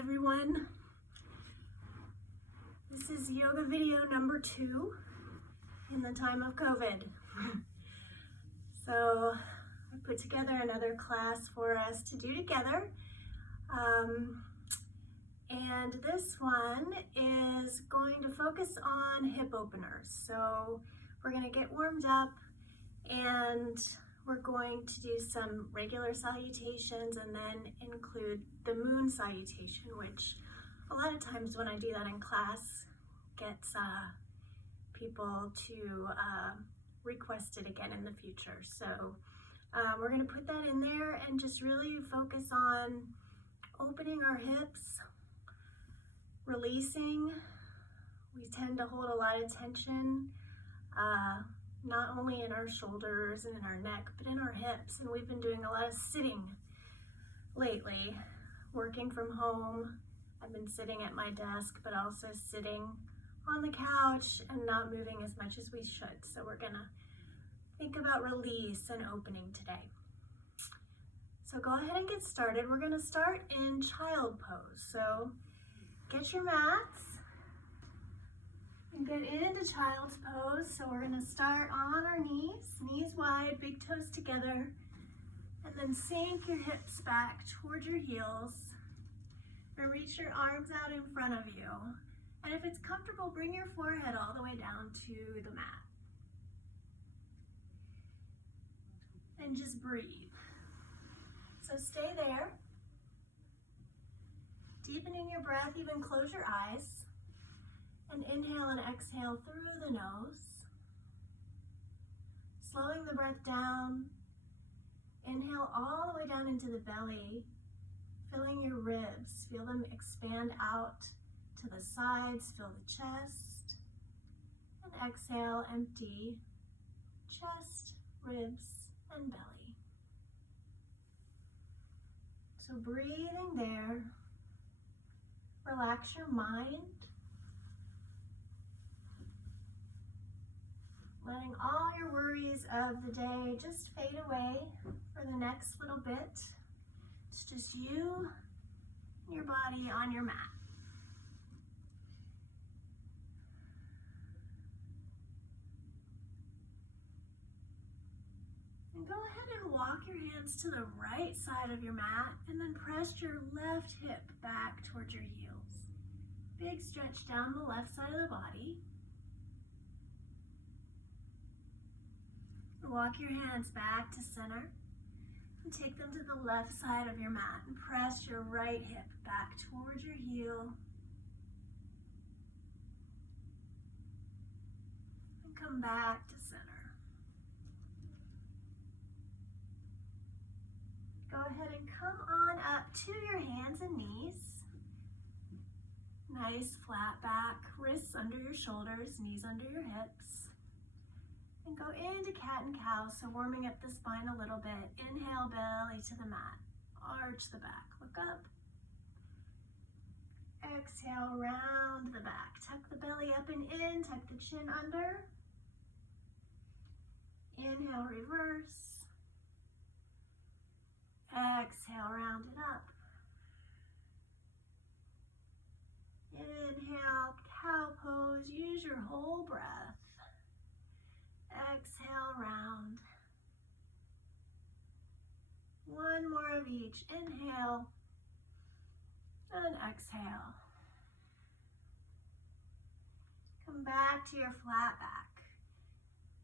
everyone. This is yoga video number 2 in the time of COVID. So I put together another class for us to do together. And this one is going to focus on hip openers. So we're going to get warmed up and we're going to do some regular salutations and then include the moon salutation, which a lot of times when I do that in class gets people to request it again in the future. So we're going to put that in there and just really focus on opening our hips, releasing. We tend to hold a lot of tension, not only in our shoulders and in our neck, but in our hips. And we've been doing a lot of sitting lately, working from home. I've been sitting at my desk, but also sitting on the couch and not moving as much as we should. So we're gonna think about release and opening today. So go ahead and get started. We're gonna start in child pose. So get your mats and get into child's pose. So we're gonna start on our knees wide, big toes together, and then sink your hips back toward your heels and reach your arms out in front of you. And if it's comfortable, bring your forehead all the way down to the mat. And just breathe. So stay there. Deepening your breath, even close your eyes. And inhale and exhale through the nose. Slowing the breath down. Inhale all the way down into the belly, filling your ribs. Feel them expand out to the sides, fill the chest. And exhale, empty chest, ribs, and belly. So breathing there. Relax your mind. Letting all your worries of the day just fade away for the next little bit. It's just you and your body on your mat. And go ahead and walk your hands to the right side of your mat and then press your left hip back towards your heels. Big stretch down the left side of the body. Walk your hands back to center and take them to the left side of your mat and press your right hip back towards your heel. And come back to center. Go ahead and come on up to your hands and knees. Nice flat back, wrists under your shoulders, knees under your hips. And go into cat and cow, so warming up the spine a little bit. Inhale, belly to the mat. Arch the back, look up. Exhale, round the back. Tuck the belly up and in, tuck the chin under. Inhale, reverse. Exhale, round it up. Inhale, cow pose, use your whole breath. Exhale, round. One more of each. Inhale and exhale. Come back to your flat back.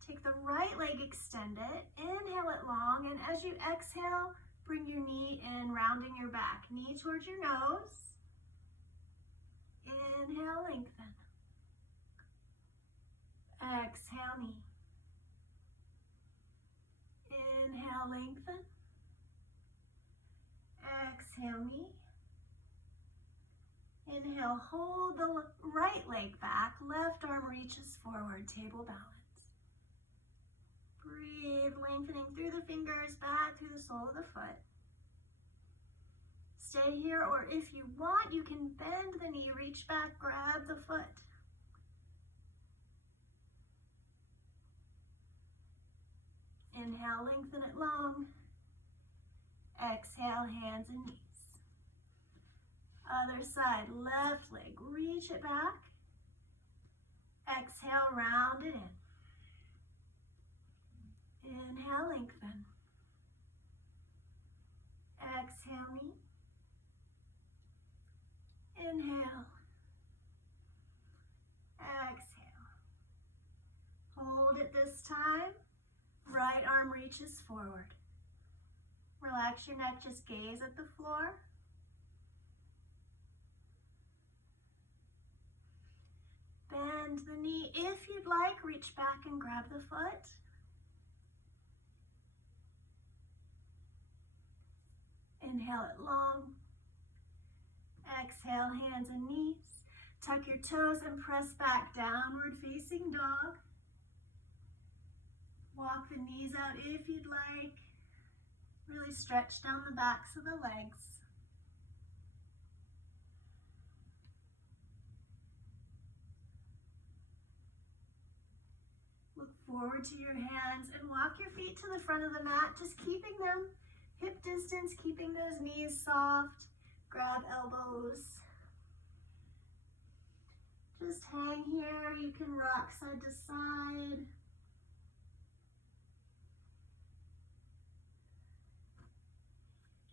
Take the right leg, extend it. Inhale it long, and as you exhale, bring your knee in, rounding your back. Knee towards your nose. Inhale, lengthen. Exhale, knee. Inhale, lengthen. Exhale, knee. Inhale, hold the right leg back. Left arm reaches forward, table balance. Breathe, lengthening through the fingers, back through the sole of the foot. Stay here, or if you want, you can bend the knee, reach back, grab the foot. Inhale, lengthen it long. Exhale, hands and knees. Other side, left leg, reach it back. Exhale, round it in. Inhale, lengthen. Exhale, knee. Inhale. Exhale. Hold it this time. Right arm reaches forward. Relax your neck, just gaze at the floor. Bend the knee. If you'd like, reach back and grab the foot. Inhale it long. Exhale, hands and knees. Tuck your toes and press back, downward facing dog. Walk the knees out if you'd like. Really stretch down the backs of the legs. Look forward to your hands and walk your feet to the front of the mat, just keeping them hip distance, keeping those knees soft. Grab elbows. Just hang here. You can rock side to side.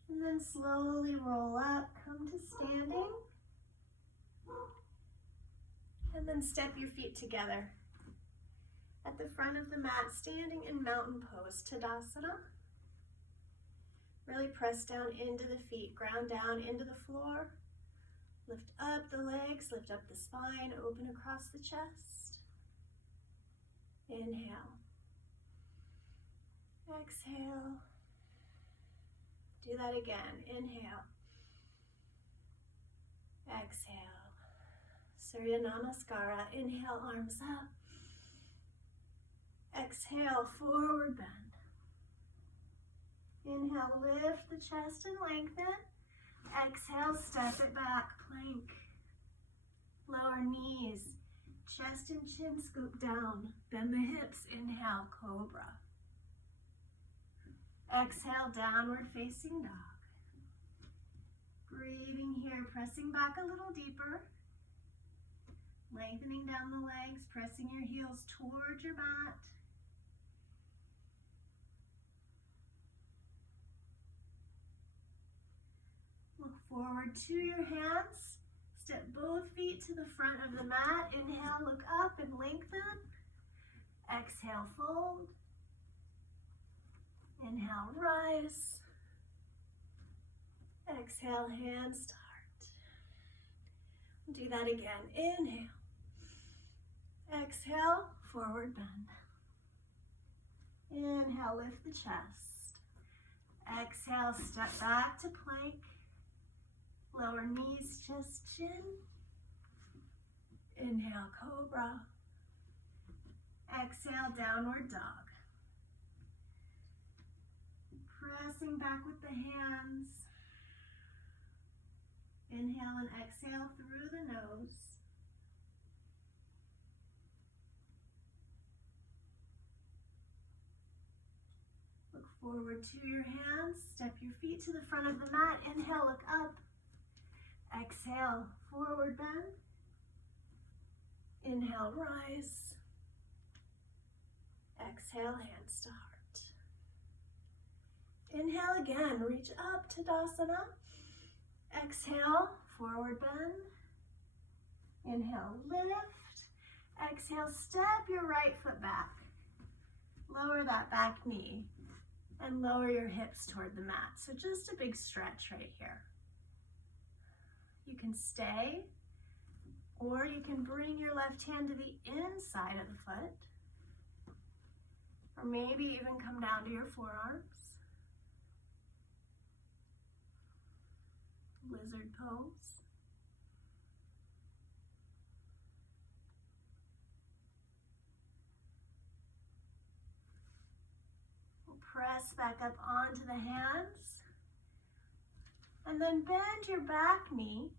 And then slowly roll up, come to standing. And then step your feet together. At the front of the mat, standing in mountain pose, Tadasana. Really press down into the feet, ground down into the floor. Lift up the legs, lift up the spine, open across the chest. Inhale. Exhale. Do that again. Inhale. Exhale. Surya Namaskara. Inhale, arms up. Exhale, forward bend. Inhale, lift the chest and lengthen. Exhale, step it back, plank. Lower knees, chest and chin scoop down. Bend the hips, inhale, cobra. Exhale, downward facing dog. Breathing here, pressing back a little deeper. Lengthening down the legs, pressing your heels towards your mat. Look forward to your hands. Step both feet to the front of the mat. Inhale, look up and lengthen. Exhale, fold. Inhale, rise. Exhale, hands to heart. Do that again. Inhale. Exhale, forward bend. Inhale, lift the chest. Exhale, step back to plank. Lower knees, chest, chin. Inhale, cobra. Exhale, downward dog. Pressing back with the hands. Inhale and exhale through the nose. Look forward to your hands. Step your feet to the front of the mat. Inhale, look up. Exhale, forward bend. Inhale, rise. Exhale, hands to heart. Inhale again, reach up, Tadasana. Exhale, forward bend. Inhale, lift. Exhale, step your right foot back. Lower that back knee and lower your hips toward the mat. So just a big stretch right here. You can stay, or you can bring your left hand to the inside of the foot, or maybe even come down to your forearms. Lizard pose. We'll press back up onto the hands. And then bend your back knee,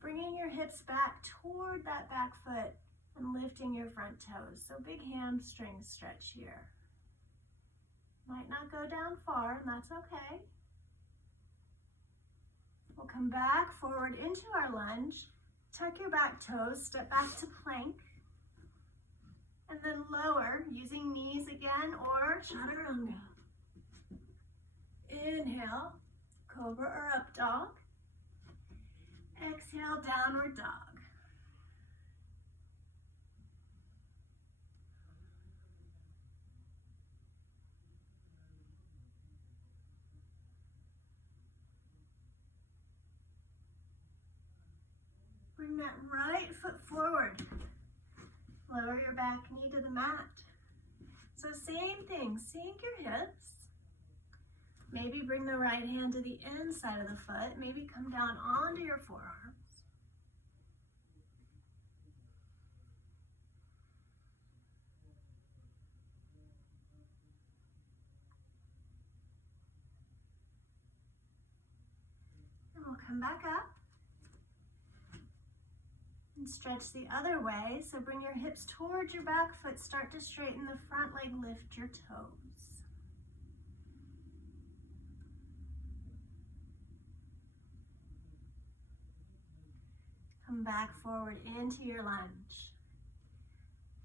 bringing your hips back toward that back foot and lifting your front toes. So big hamstring stretch here. Might not go down far, and that's okay. We'll come back forward into our lunge. Tuck your back toes, step back to plank. And then lower, using knees again or chaturanga. Inhale, cobra or up dog. Exhale, downward dog. Bring that right foot forward. Lower your back knee to the mat. So same thing, sink your hips. Maybe bring the right hand to the inside of the foot. Maybe come down onto your forearms. And we'll come back up. And stretch the other way, so bring your hips towards your back foot, start to straighten the front leg, lift your toes. Come back forward into your lunge.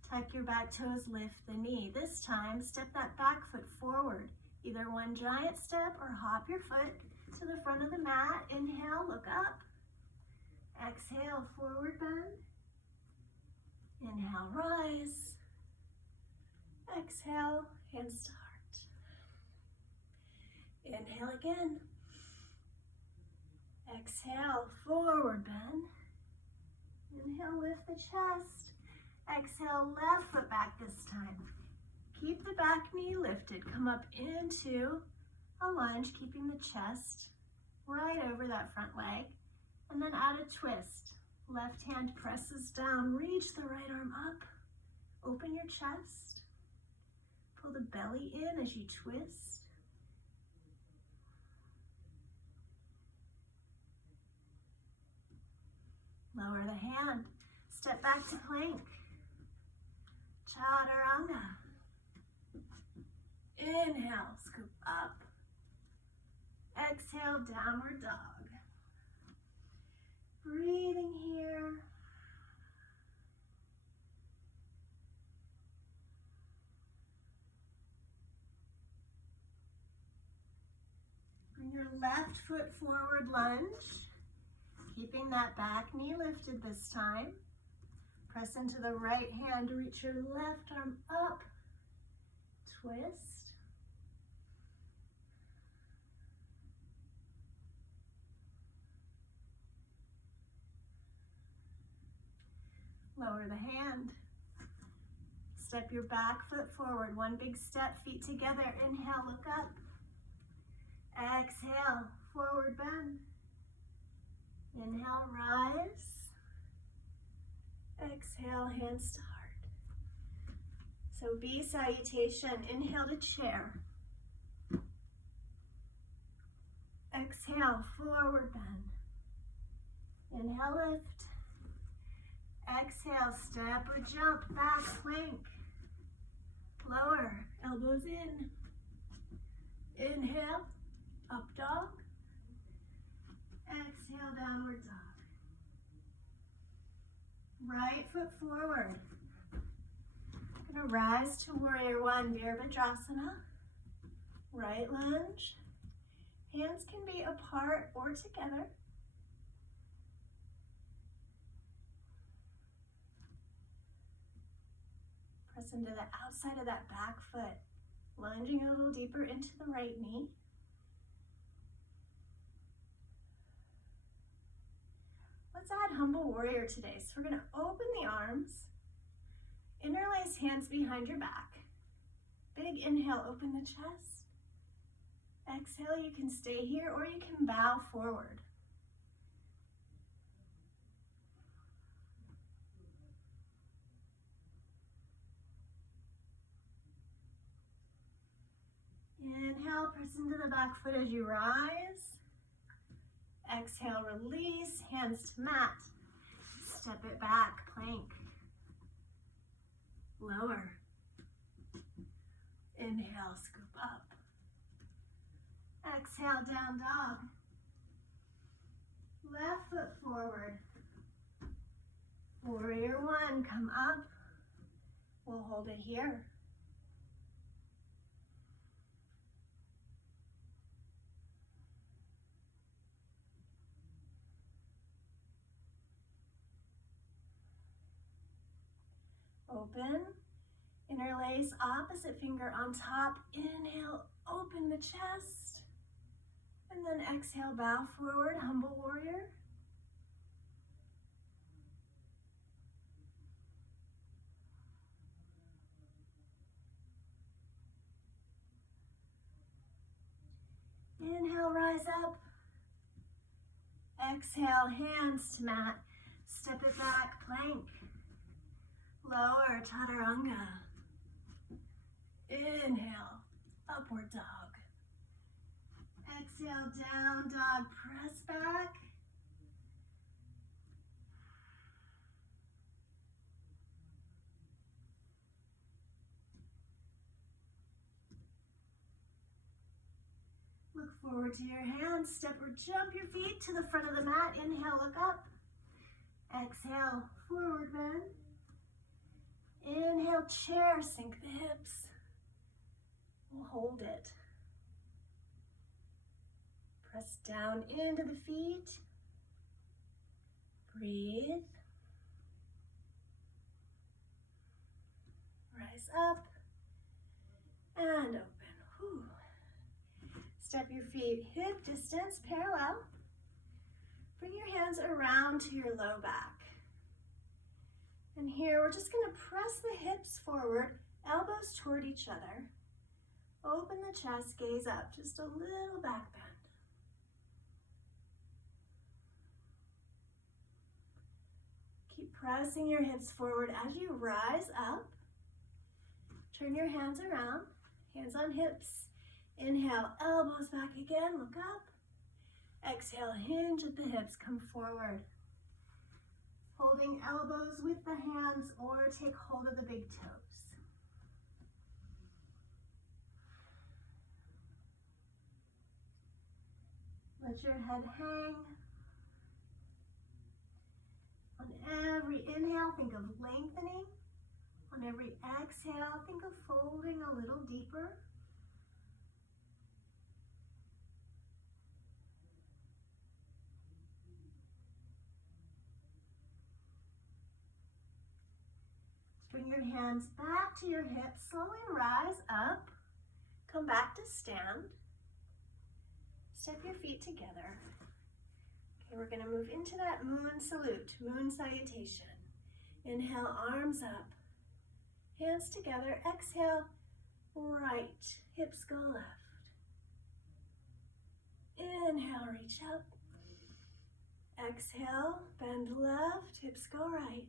Tuck your back toes, lift the knee. This time, step that back foot forward, either one giant step or hop your foot to the front of the mat. Inhale, look up. Exhale, forward bend. Inhale, rise. Exhale, hands to heart. Inhale again. Exhale, forward bend. Inhale, lift the chest. Exhale, left foot back this time. Keep the back knee lifted. Come up into a lunge, keeping the chest right over that front leg. And then add a twist. Left hand presses down, reach the right arm up. Open your chest. Pull the belly in as you twist. Lower the hand. Step back to plank. Chaturanga. Inhale, scoop up. Exhale, downward dog. Breathing here. Bring your left foot forward, lunge. Keeping that back knee lifted this time. Press into the right hand, reach your left arm up. Twist. Lower the hand. Step your back foot forward. One big step, feet together. Inhale, look up. Exhale, forward bend. Inhale, rise. Exhale, hands to heart. So B salutation. Inhale to chair. Exhale, forward bend. Inhale, lift. Exhale, step or jump, back plank. Lower, elbows in. Inhale, up dog. Exhale, downward dog. Right foot forward. Gonna rise to warrior one, Virabhadrasana. Right lunge. Hands can be apart or together. Press into the outside of that back foot, lunging a little deeper into the right knee. Let's add humble warrior today. So we're going to open the arms, interlace hands behind your back. Big inhale, open the chest. Exhale, you can stay here or you can bow forward. Inhale, press into the back foot as you rise. Exhale, release, hands to mat. Step it back, plank. Lower. Inhale, scoop up. Exhale, down dog. Left foot forward. Warrior one, come up. We'll hold it here. Open, interlace opposite finger on top. Inhale, open the chest. And then exhale, bow forward, humble warrior. Inhale, rise up. Exhale, hands to mat. Step it back, plank. Lower, chaturanga. Inhale, upward dog. Exhale, down dog, press back. Look forward to your hands. Step or jump your feet to the front of the mat. Inhale, look up. Exhale, forward bend. Inhale, chair, sink the hips. We'll hold it. Press down into the feet. Breathe. Rise up and open. Whew. Step your feet hip distance parallel. Bring your hands around to your low back. And here we're just going to press the hips forward, elbows toward each other. Open the chest, gaze up, just a little back bend. Keep pressing your hips forward as you rise up. Turn your hands around, hands on hips. Inhale, elbows back again, look up. Exhale, hinge at the hips, come forward. Holding elbows with the hands or take hold of the big toes. Let your head hang. On every inhale, think of lengthening. On every exhale, think of folding a little deeper. Bring your hands back to your hips. Slowly rise up. Come back to stand. Step your feet together. Okay, we're going to move into that moon salute, moon salutation. Inhale, arms up. Hands together. Exhale, right. Hips go left. Inhale, reach up. Exhale, bend left. Hips go right.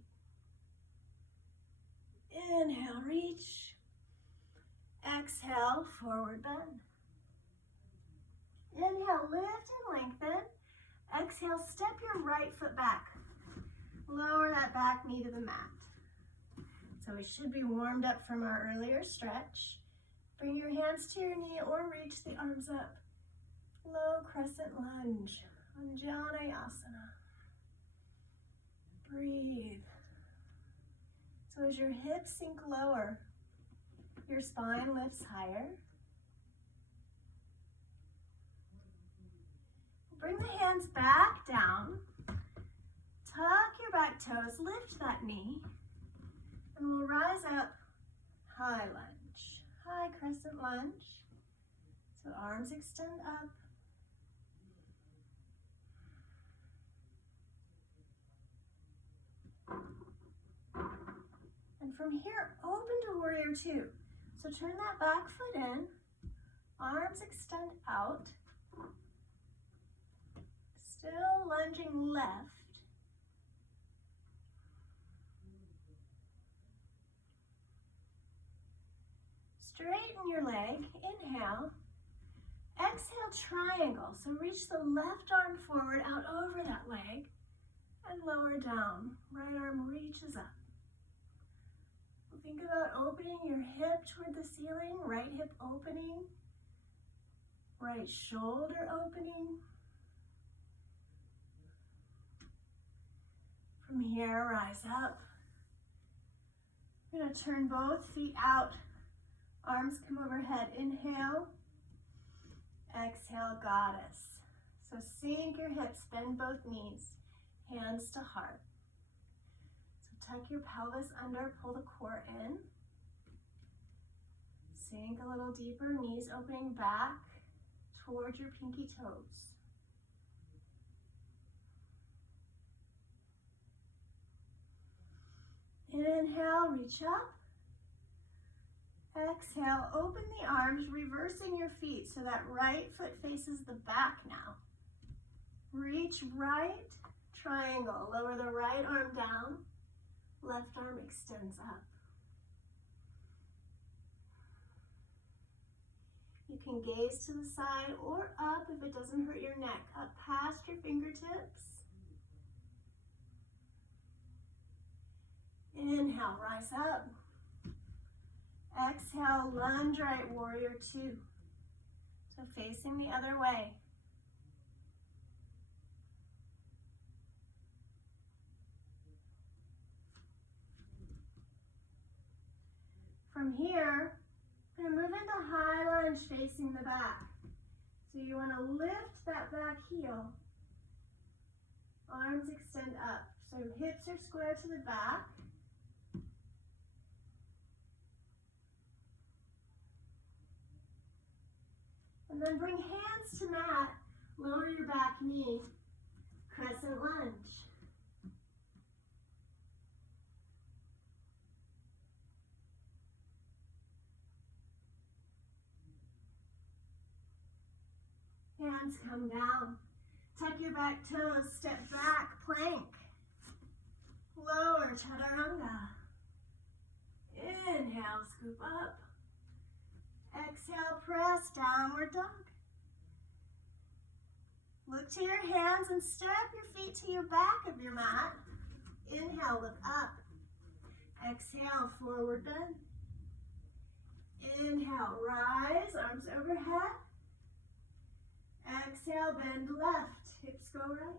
Inhale, reach. Exhale, forward bend. Inhale, lift and lengthen. Exhale, step your right foot back. Lower that back knee to the mat. So we should be warmed up from our earlier stretch. Bring your hands to your knee or reach the arms up. Low crescent lunge, Anjaneyasana. Breathe. So as your hips sink lower, your spine lifts higher. Bring the hands back down. Tuck your back toes, lift that knee, and we'll rise up, high lunge, high crescent lunge. So arms extend up. And from here, open to warrior two. So turn that back foot in, arms extend out. Still lunging left. Straighten your leg, inhale. Exhale, triangle. So reach the left arm forward, out over that leg, and lower down. Right arm reaches up. Think about opening your hip toward the ceiling, right hip opening, right shoulder opening. From here, rise up. We're going to turn both feet out. Arms come overhead. Inhale. Exhale, goddess. So sink your hips, bend both knees, hands to heart. So tuck your pelvis under, pull the core in. Sink a little deeper, knees opening back towards your pinky toes. Inhale, reach up. Exhale, open the arms, reversing your feet so that right foot faces the back now. Reach right, triangle. Lower the right arm down, left arm extends up. You can gaze to the side or up if it doesn't hurt your neck, up past your fingertips. Inhale, rise up. Exhale, lunge right, warrior two. So facing the other way. From here, we're going to move into high lunge facing the back. So you want to lift that back heel. Arms extend up. So hips are square to the back. And then bring hands to mat, lower your back knee, crescent lunge. Hands come down, tuck your back toes, step back, plank. Lower, chaturanga. Inhale, scoop up. Exhale, press, downward dog. Look to your hands and step your feet to your back of your mat. Inhale, look up. Exhale, forward bend. Inhale, rise, arms overhead. Exhale, bend left, hips go right.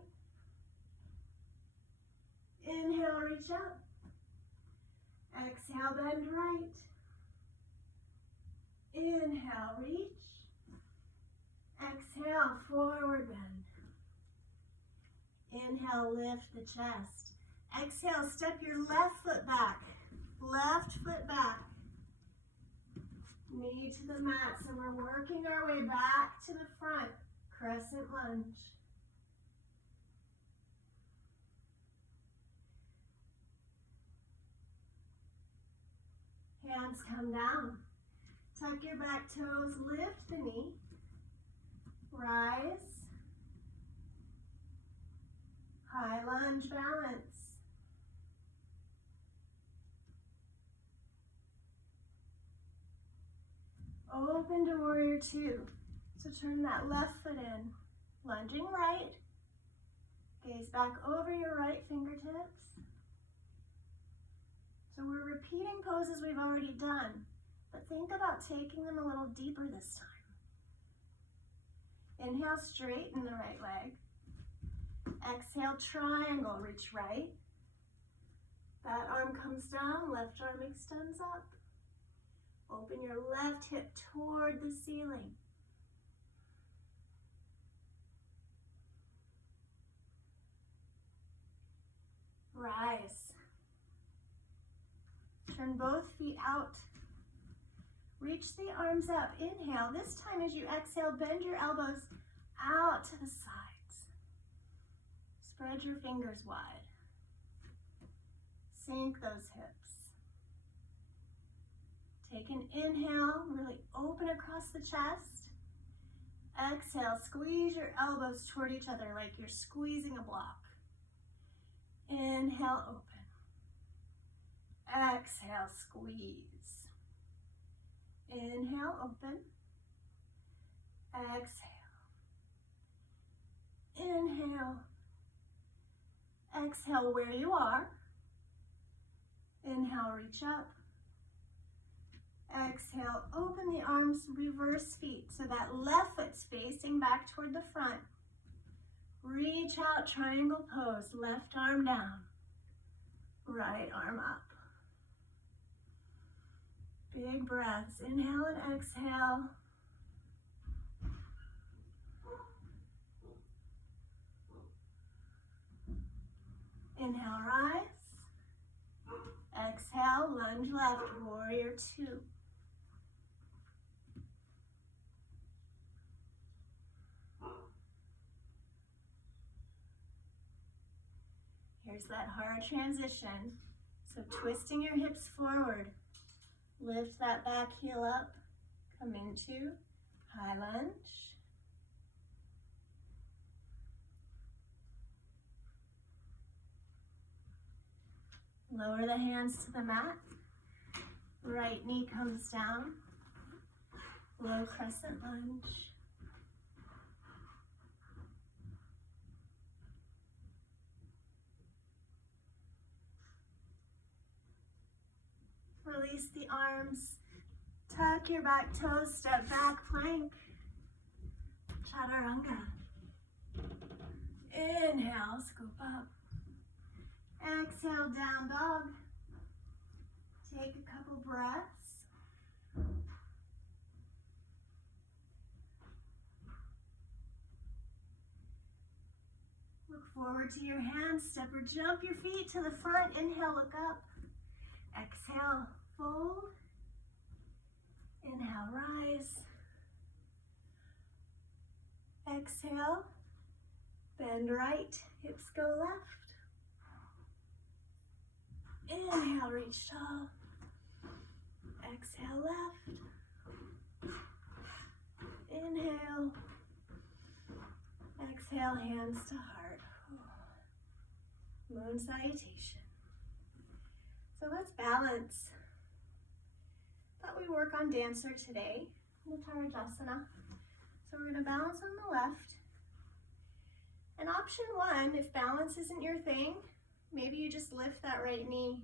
Inhale, reach up. Exhale, bend right. Inhale, reach. Exhale, forward bend. Inhale, lift the chest. Exhale, step your left foot back. Left foot back. Knee to the mat. So we're working our way back to the front. Crescent lunge. Hands come down. Tuck your back toes, lift the knee. Rise. High lunge balance. Open to warrior two. So turn that left foot in. Lunging right. Gaze back over your right fingertips. So we're repeating poses we've already done, but think about taking them a little deeper this time. Inhale, straighten the right leg. Exhale, triangle, reach right. That arm comes down, left arm extends up. Open your left hip toward the ceiling. Rise. Turn both feet out. Reach the arms up. Inhale. This time as you exhale, bend your elbows out to the sides. Spread your fingers wide. Sink those hips. Take an inhale, really open across the chest. Exhale, squeeze your elbows toward each other like you're squeezing a block. Inhale, open. Exhale, squeeze. Inhale, open. Exhale. Inhale. Exhale where you are. Inhale, reach up. Exhale, open the arms, reverse feet so that left foot's facing back toward the front. Reach out, triangle pose, left arm down. Right arm up. Big breaths. Inhale and exhale. Inhale, rise. Exhale, lunge left, warrior two. Here's that hard transition. So twisting your hips forward. Lift that back heel up. Come into high lunge. Lower the hands to the mat. Right knee comes down. Low crescent lunge. Release the arms. Tuck your back toes, step back, plank. Chaturanga. Inhale, scoop up. Exhale, down dog. Take a couple breaths. Look forward to your hands. Step or jump your feet to the front. Inhale, look up. Exhale, fold. Inhale, rise. Exhale, bend right, hips go left. Inhale, reach tall. Exhale, left. Inhale. Exhale, hands to heart. Moon salutation. So let's balance. Thought we'd work on dancer today, Natarajasana. So we're going to balance on the left. And option one, if balance isn't your thing, maybe you just lift that right knee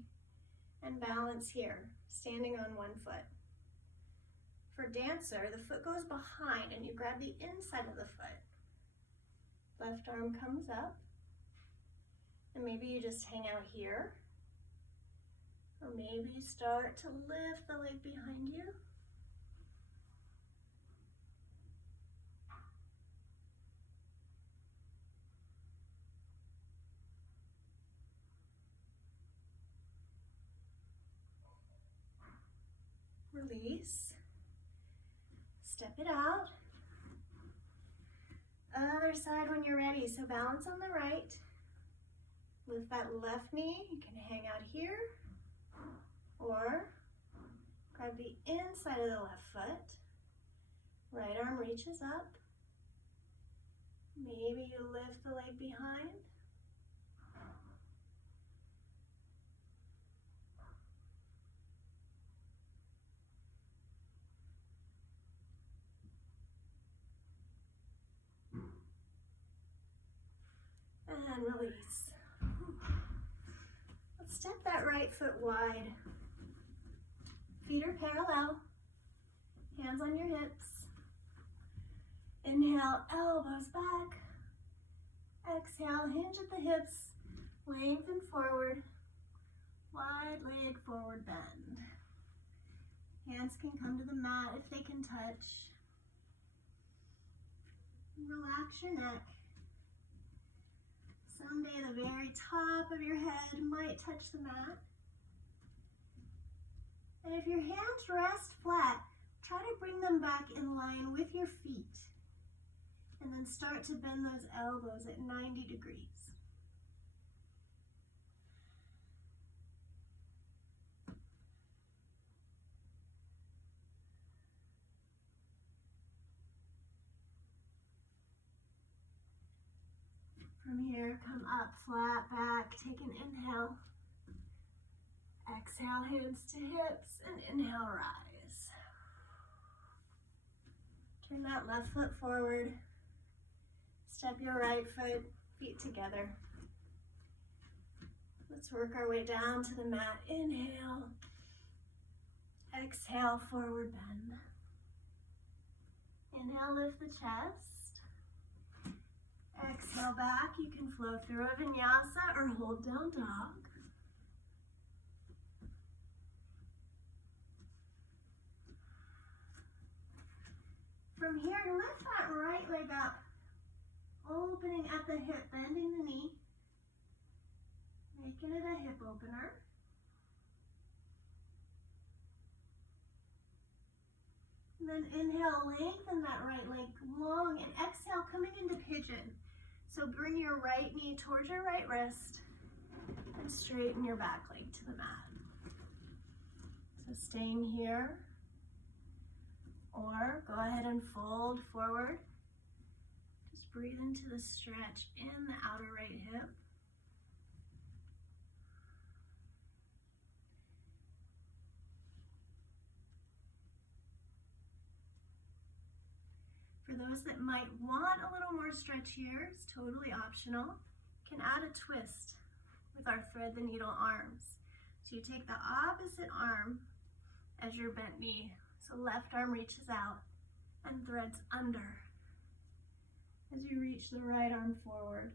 and balance here, standing on one foot. For dancer, the foot goes behind and you grab the inside of the foot. Left arm comes up. And maybe you just hang out here. Or maybe you start to lift the leg behind you. Release. Step it out. Other side when you're ready. So balance on the right. Lift that left knee. You can hang out here. Or grab the inside of the left foot. Right arm reaches up. Maybe you lift the leg behind. And release. Let's step that right foot wide. Feet are parallel. Hands on your hips. Inhale, elbows back. Exhale, hinge at the hips. Lengthen forward. Wide leg forward bend. Hands can come to the mat if they can touch. Relax your neck. Someday the very top of your head might touch the mat. And if your hands rest flat, try to bring them back in line with your feet. And then start to bend those elbows at 90 degrees. From here, come up, flat back, take an inhale. Exhale, hands to hips, and inhale, rise. Turn that left foot forward. Step your right foot, feet together. Let's work our way down to the mat. Inhale. Exhale, forward bend. Inhale, lift the chest. Exhale back. You can flow through a vinyasa or hold down dog. From here, lift that right leg up, opening at the hip, bending the knee, making it a hip opener. And then inhale, lengthen that right leg long, and exhale, coming into pigeon. So bring your right knee towards your right wrist and straighten your back leg to the mat. So staying here, or go ahead and fold forward. Just breathe into the stretch in the outer right hip. For those that might want a little more stretch here, it's totally optional. You can add a twist with our thread the needle arms. So you take the opposite arm as your bent knee. So left arm reaches out and threads under as you reach the right arm forward.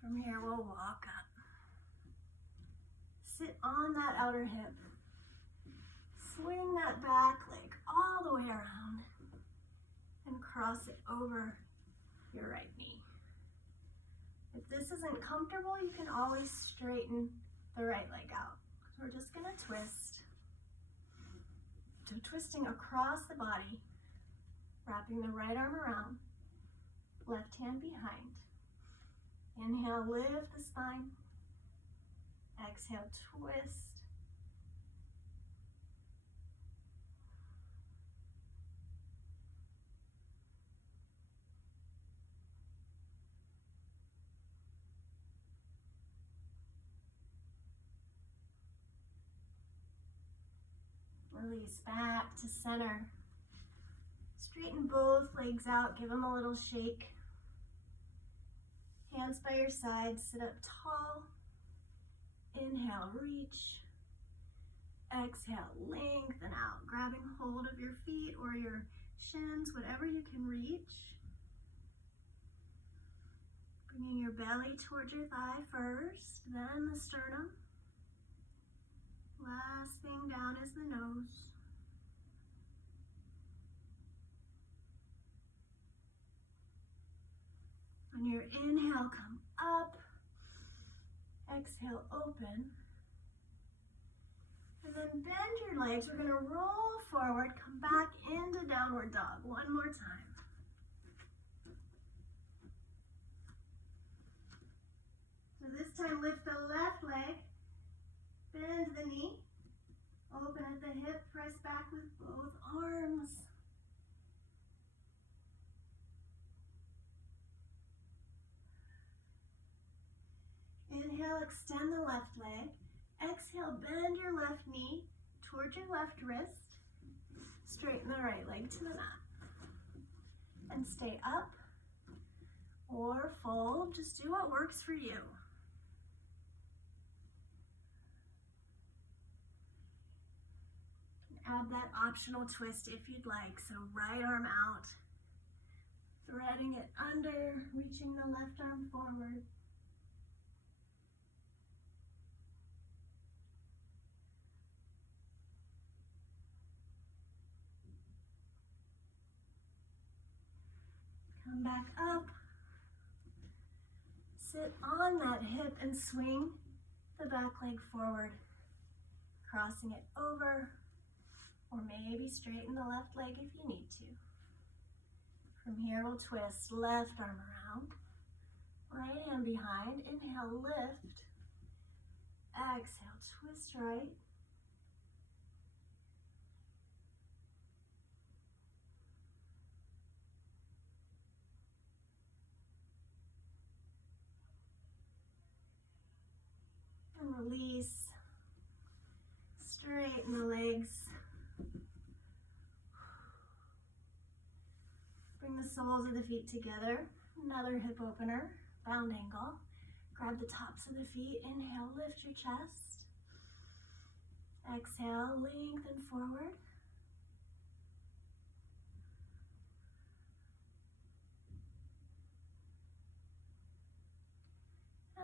From here, we'll walk up. Sit on that outer hip. Swing that back leg all the way around and cross it over your right knee. If this isn't comfortable, you can always straighten the right leg out. So we're just gonna twist. So twisting across the body, wrapping the right arm around, left hand behind. Inhale, lift the spine. Exhale, twist. Release back to center. Straighten both legs out, give them a little shake. Hands by your side, sit up tall. Inhale, reach. Exhale, lengthen out, grabbing hold of your feet or your shins, whatever you can reach. Bringing your belly towards your thigh first, then the sternum. Last thing down is the nose. On your inhale, come up. Exhale, open. And then bend your legs. We're going to roll forward, come back into downward dog. One more time. So this time, lift the left leg, bend the knee, open at the hip, press back with both arms. Inhale, extend the left leg. Exhale, bend your left knee towards your left wrist. Straighten the right leg to the mat. And stay up or fold. Just do what works for you. Add that optional twist if you'd like. So right arm out, threading it under, reaching the left arm forward. Come back up. Sit on that hip and swing the back leg forward, crossing it over, or maybe straighten the left leg if you need to. From here, we'll twist left arm around, right hand behind. Inhale, lift. Exhale, twist right. And release. Straighten the legs. Bring the soles of the feet together. Another hip opener, round angle. Grab the tops of the feet. Inhale, lift your chest. Exhale, lengthen forward.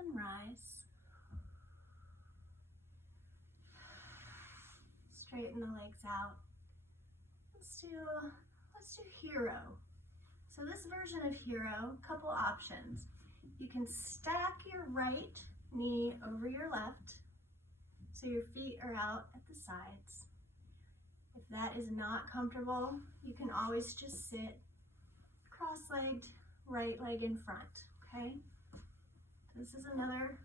and rise. Straighten the legs out. Let's do hero. So this version of hero, couple options. You can stack your right knee over your left, so your feet are out at the sides. If that is not comfortable, you can always just sit cross-legged, right leg in front, okay? This is another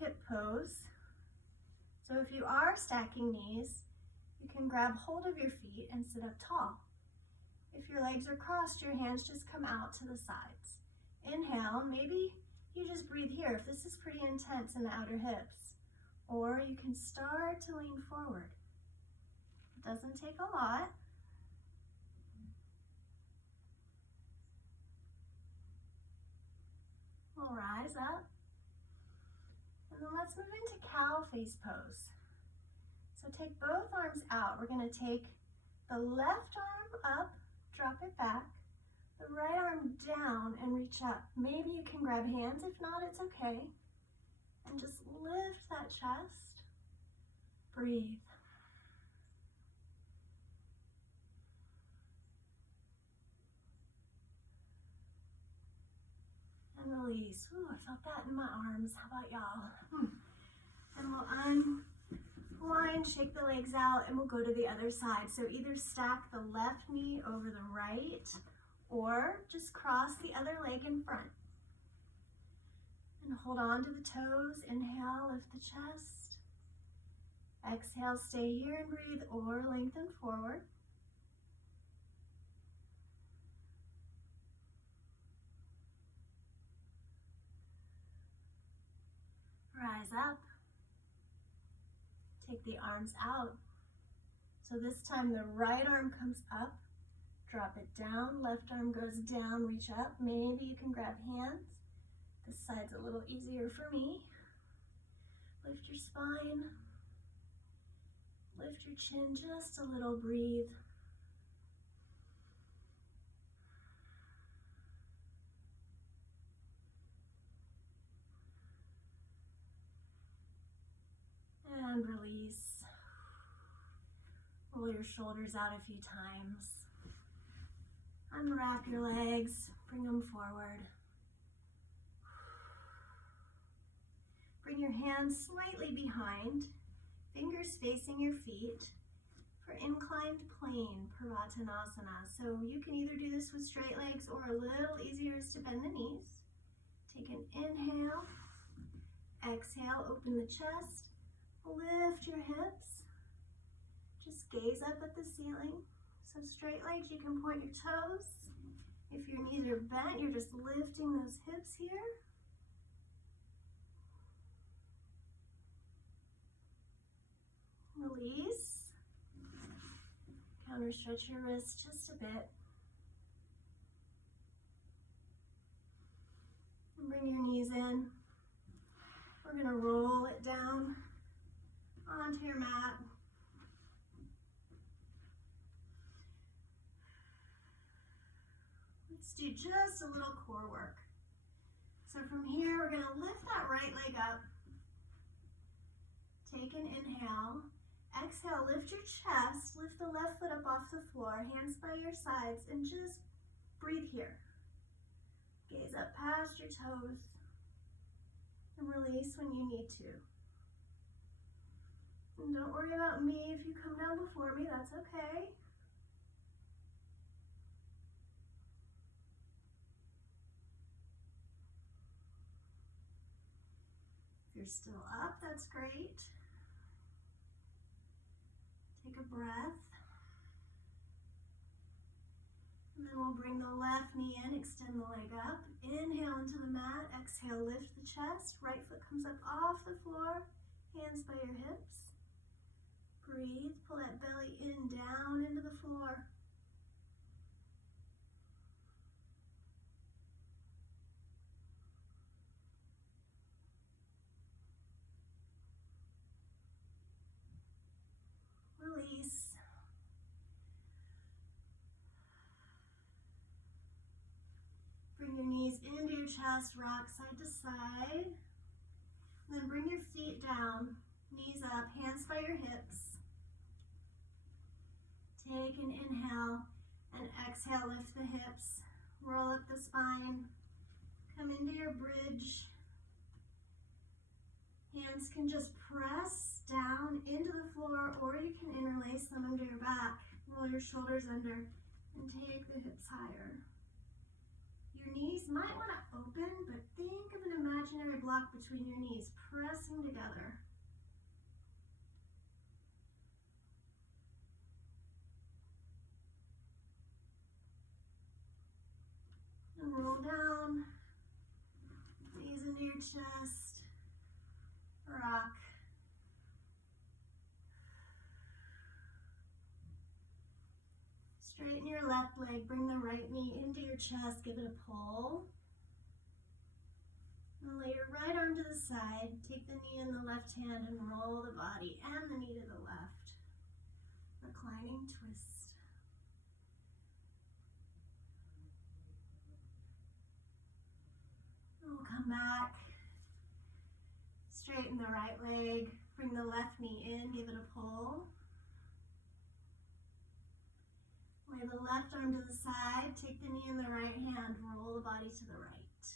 hip pose. So if you are stacking knees, you can grab hold of your feet and sit up tall. If your legs are crossed, your hands just come out to the sides. Inhale, maybe you just breathe here if this is pretty intense in the outer hips. Or you can start to lean forward. It doesn't take a lot. We'll rise up. And then let's move into cow face pose. So take both arms out. We're going to take the left arm up, drop it back, the right arm down and reach up. Maybe you can grab hands. If not, it's okay. And just lift that chest. Breathe. And release. Ooh, I felt that in my arms. How about y'all? And we'll unwind, shake the legs out, and we'll go to the other side. So either stack the left knee over the right, or just cross the other leg in front. And hold on to the toes. Inhale, lift the chest. Exhale, stay here and breathe, or lengthen forward. Rise up. Take the arms out. So this time the right arm comes up, drop it down, left arm goes down, reach up. Maybe you can grab hands. This side's a little easier for me. Lift your spine. Lift your chin just a little, breathe. And release. Roll your shoulders out a few times. Unwrap your legs, bring them forward. Bring your hands slightly behind, fingers facing your feet for inclined plane, Parvattanasana. So you can either do this with straight legs, or a little easier is to bend the knees. Take an inhale, exhale, open the chest. Lift your hips. Just gaze up at the ceiling. So straight legs, you can point your toes. If your knees are bent, you're just lifting those hips here. Release. Counter stretch your wrists just a bit. And bring your knees in. We're going to roll it down onto your mat. Let's do just a little core work. So from here, we're going to lift that right leg up. Take an inhale. Exhale, lift your chest. Lift the left foot up off the floor, hands by your sides, and just breathe here. Gaze up past your toes. And release when you need to. And don't worry about me if you come down before me, that's okay. If you're still up, that's great. Take a breath. And then we'll bring the left knee in, extend the leg up. Inhale into the mat, exhale, lift the chest. Right foot comes up off the floor, hands by your hips. Breathe, pull that belly in, down into the floor. Release. Bring your knees into your chest, rock side to side. And then bring your feet down, knees up, hands by your hips. Take an inhale and exhale, lift the hips, roll up the spine, come into your bridge. Hands can just press down into the floor, or you can interlace them under your back. Roll your shoulders under and take the hips higher. Your knees might want to open, but think of an imaginary block between your knees, pressing together. And roll down, knees into your chest, rock. Straighten your left leg, bring the right knee into your chest, give it a pull. And lay your right arm to the side, take the knee in the left hand and roll the body and the knee to the left. Reclining twist. And we'll come back, straighten the right leg, bring the left knee in, give it a pull. Lay the left arm to the side, take the knee in the right hand, roll the body to the right.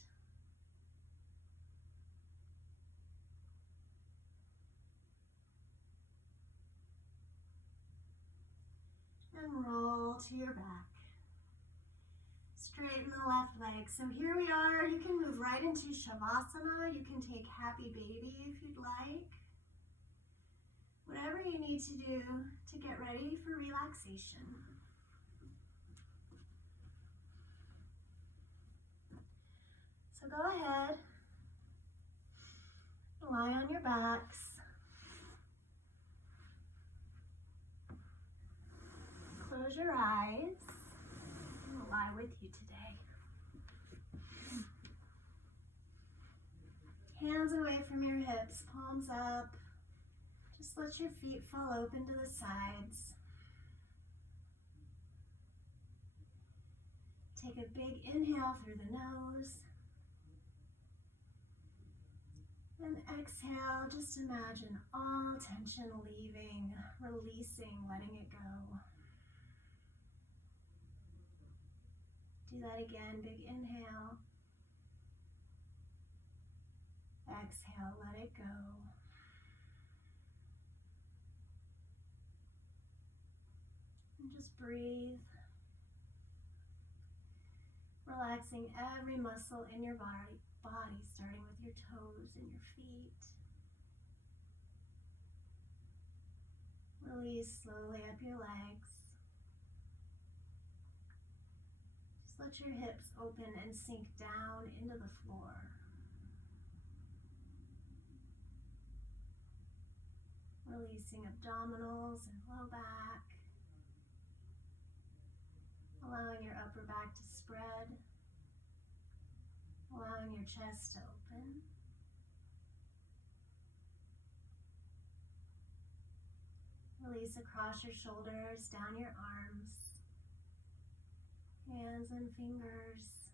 And roll to your back. Straighten the left leg. So here we are. You can move right into Shavasana. You can take Happy Baby if you'd like. Whatever you need to do to get ready for relaxation. So go ahead, lie on your backs. Close your eyes. I'm gonna lie with you today. Hands away from your hips, palms up. Just let your feet fall open to the sides. Take a big inhale through the nose. And exhale, just imagine all tension leaving, releasing, letting it go. Do that again, big inhale. Exhale, let it go. And just breathe. Relaxing every muscle in your body, starting with your toes and your feet. Release slowly up your legs. Just let your hips open and sink down into the floor. Releasing abdominals and low back. Allowing your upper back to spread. Allowing your chest to open. Release across your shoulders, down your arms, hands and fingers.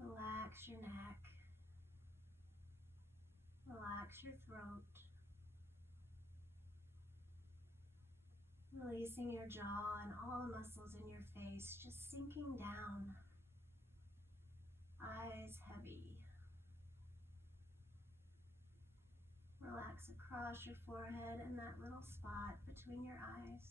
Relax your neck. Relax your throat. Releasing your jaw and all the muscles in your face, just sinking down. Eyes heavy. Relax across your forehead and that little spot between your eyes.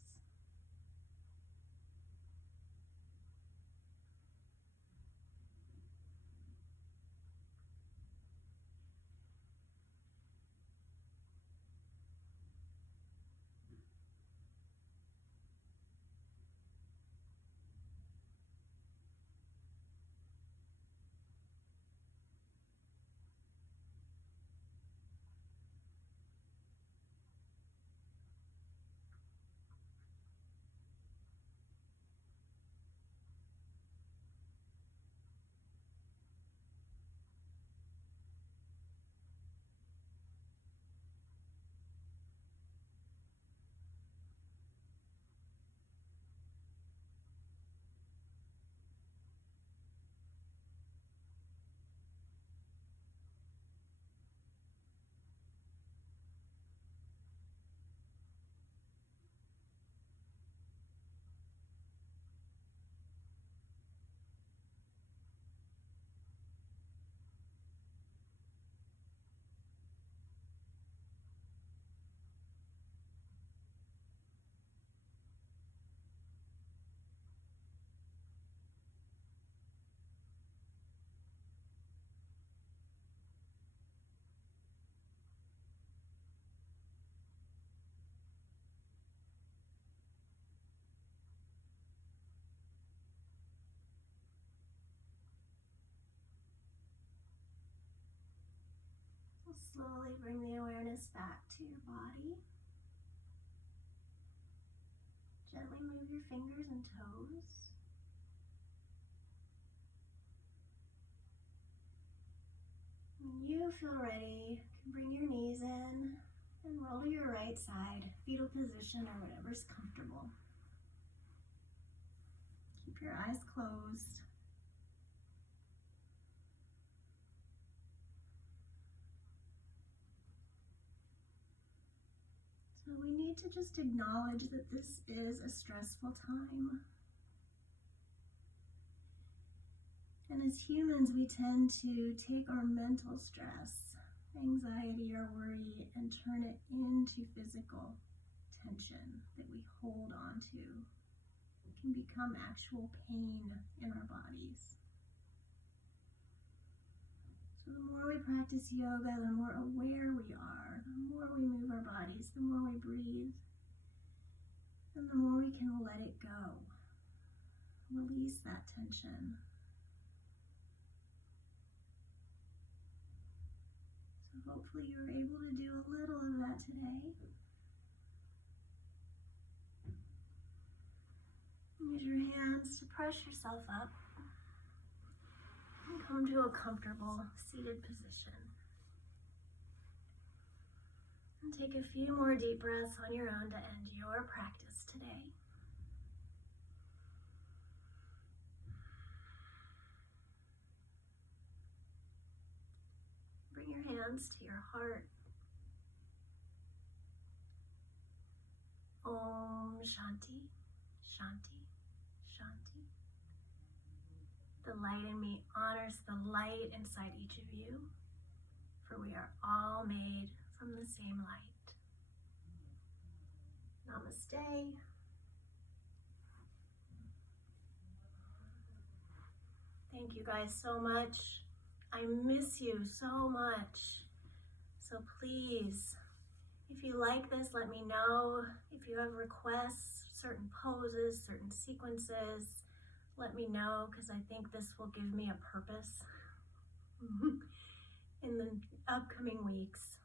Slowly bring the awareness back to your body. Gently move your fingers and toes. When you feel ready, you can bring your knees in and roll to your right side, fetal position or whatever's comfortable. Keep your eyes closed. So we need to just acknowledge that this is a stressful time. And as humans, we tend to take our mental stress, anxiety or worry, and turn it into physical tension that we hold on to. It can become actual pain in our bodies. So the more we practice yoga, the more aware we are, the more we move our bodies, the more we breathe, and the more we can let it go. Release that tension. So hopefully you were able to do a little of that today. Use your hands to press yourself up and come to a comfortable seated position. And take a few more deep breaths on your own to end your practice today. Bring your hands to your heart. Om Shanti, Shanti, Shanti. The light in me honors the light inside each of you, for we are all made from the same light. Namaste. Thank you guys so much. I miss you so much. So please, if you like this, let me know. If you have requests, certain poses, certain sequences, let me know, because I think this will give me a purpose in the upcoming weeks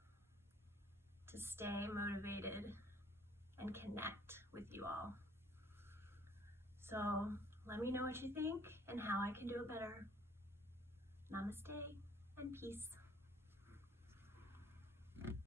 to stay motivated and connect with you all. So let me know what you think and how I can do it better. Namaste and peace.